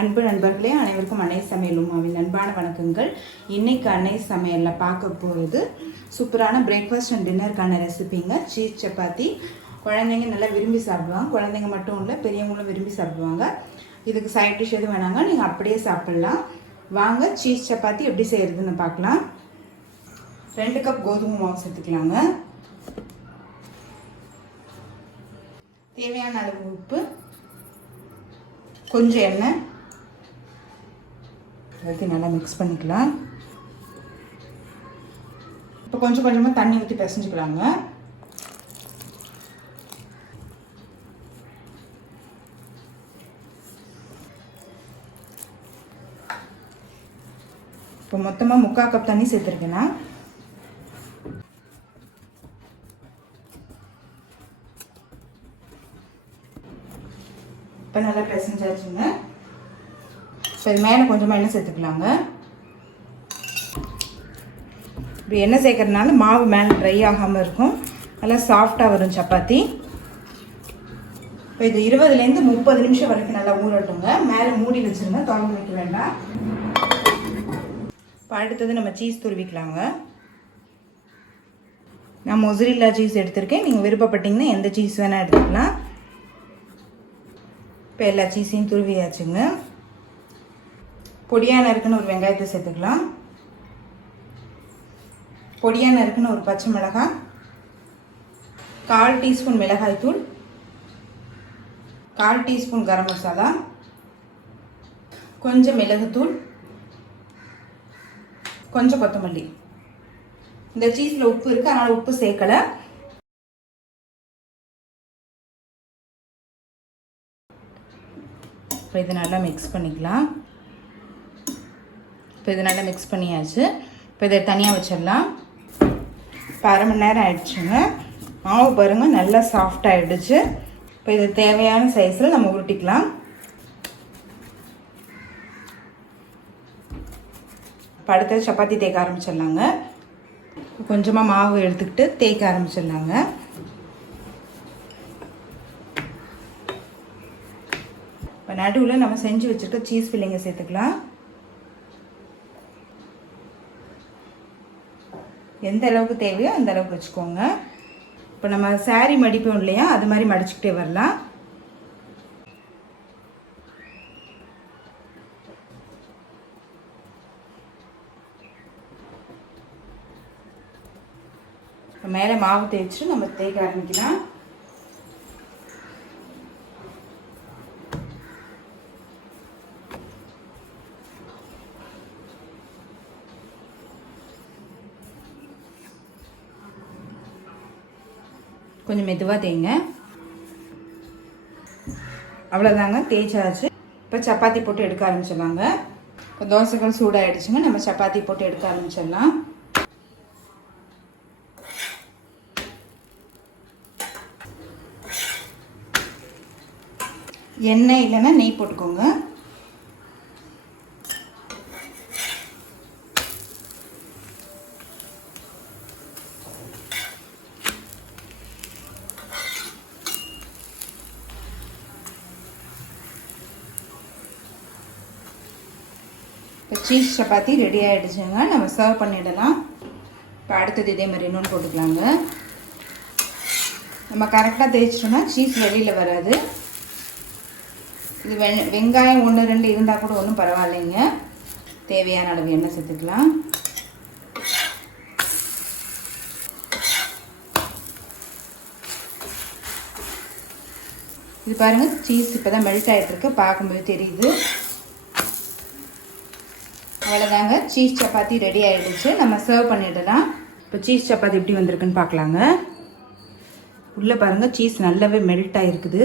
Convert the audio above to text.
அன்பு நண்பர்களே, அனைவருக்கும் அன்னை சமையல் உமாவின் அன்பான வணக்கங்கள். இன்றைக்கி அன்னை சமையலில் பார்க்க போகிறது சூப்பரான பிரேக்ஃபாஸ்ட் அண்ட் டின்னருக்கான ரெசிபிங்க. சீஸ் சப்பாத்தி குழந்தைங்க நல்லா விரும்பி சாப்பிடுவாங்க. குழந்தைங்க மட்டும் இல்லை, பெரியவங்களும் விரும்பி சாப்பிடுவாங்க. இதுக்கு சைட் டிஷ் எதுவும் வேணாங்க, நீங்கள் அப்படியே சாப்பிட்லாம். வாங்க சீஸ் சப்பாத்தி எப்படி செய்கிறதுன்னு பார்க்கலாம். 2 கப் கோதுமை மாவு சேர்த்துக்கலாங்க. தேவையான அளவு உப்பு, கொஞ்சம் எண்ணெய் எல்லாத்தையும் நல்லா மிக்ஸ் பண்ணிக்கலாம். இப்போ கொஞ்சம் கொஞ்சமாக தண்ணி ஊற்றி பிசைஞ்சுக்கலாங்க. இப்போ மொத்தமாக 3/4 கப் தண்ணி சேர்த்துருக்கேன்னா. இப்போ நல்லா பிசைஞ்சாச்சுங்க. இப்போ இது மேலே கொஞ்சமாக எண்ணெய் சேர்த்துக்கலாங்க. இப்படி எண்ணெய் சேர்க்கறதுனால மாவு மேலே ட்ரை ஆகாமல் இருக்கும், நல்லா சாஃப்டாக வரும் சப்பாத்தி. இப்போ இது 20லேருந்து 30 நிமிஷம் வரைக்கும் நல்லா ஊறட்டுங்க. மேலே மூடி வச்சுருங்க, திறந்து வைக்க வேண்டாம். இப்போ அடுத்தது நம்ம சீஸ் துருவிக்கலாங்க. நான் மொசரில்லா சீஸ் எடுத்திருக்கேன், நீங்கள் விருப்பப்பட்டீங்கன்னா எந்த சீஸ் வேணால் எடுத்துக்கலாம். இப்போ எல்லா சீஸையும் துருவியாச்சுங்க. பொடியாக நறுக்குன்னு ஒரு வெங்காயத்தை சேர்த்துக்கலாம். பொடியாக நறுக்குன்னு ஒரு பச்சை மிளகாய், 1/4 டீஸ்பூன் மிளகாய்த்தூள், 1/4 டீஸ்பூன் கரம் மசாலா, கொஞ்சம் மிளகுத்தூள், கொஞ்சம் கொத்தமல்லி. இந்த சீஸில் உப்பு இருக்குது, அதனால் உப்பு சேர்க்கலை. இப்போ இதை நல்லா மிக்ஸ் பண்ணிக்கலாம். இப்போ இதை நல்லா மிக்ஸ் பண்ணியாச்சு. இப்போ இதை தனியாக வச்சிடலாம். இப்போ 1/2 மணி நேரம் ஆயிடுச்சுங்க. மாவு பாருங்கள் நல்லா சாஃப்டாகிடுச்சு. இப்போ இது தேவையான சைஸில் நம்ம உருட்டிக்கலாம். இப்போ அடுத்தது சப்பாத்தி தேய்க்க ஆரம்பிச்சிடலாங்க. கொஞ்சமாக மாவு எடுத்துக்கிட்டு தேய்க்க ஆரம்பிச்சிடலாங்க. இப்போ நடுவில் நம்ம செஞ்சு வச்சுருக்க சீஸ் ஃபில்லிங்கை சேர்த்துக்கலாம். எந்த அளவுக்கு தேவையோ அந்த அளவுக்கு வச்சுக்கோங்க. இப்போ நம்ம சாரீ மடிப்போம் இல்லையா, அது மாதிரி மடிச்சுக்கிட்டே வரலாம். இப்போ மேலே மாவு தேய்ச்சி நம்ம தேய்க்க ஆரம்பிக்கலாம். கொஞ்சம் மெதுவாக தேய்ங்க. அவ்வளோதாங்க, தேய்ச்சாச்சு. இப்போ சப்பாத்தி போட்டு எடுக்க ஆரம்பிச்சிடலாங்க. இப்போ தோசைகள் சூடாகிடுச்சுங்க, நம்ம சப்பாத்தி போட்டு எடுக்க ஆரம்பிச்சிடலாம். எண்ணெய் இல்லைன்னா நெய் போட்டுக்கோங்க. இப்போ சீஸ் சப்பாத்தி ரெடி ஆகிடுச்சுங்க, நம்ம சர்வ் பண்ணிடலாம். இப்போ அடுத்தது இதே மாதிரி இன்னொன்று போட்டுக்கலாங்க. நம்ம கரெக்டாக தேய்ச்சிட்டோம்னா சீஸ் வெளியில் வராது. இது வெங்காயம் 1-2 இருந்தால் கூட ஒன்றும் பரவாயில்லைங்க. தேவையான அளவு எண்ணெய் சேர்த்துக்கலாம். இது பாருங்கள், சீஸ் இப்போ தான் மெல்ட் ஆகிட்டுருக்கு, பார்க்கும்போது தெரியுது. அவ்வளோதாங்க, சீஸ் சப்பாத்தி ரெடி ஆகிடுச்சு. நம்ம சர்வ் பண்ணிடலாம். இப்போ சீஸ் சப்பாத்தி எப்படி வந்திருக்குன்னு பார்க்கலாங்க. உள்ளே பாருங்கள், சீஸ் நல்லாவே மெல்ட் ஆகிருக்குது.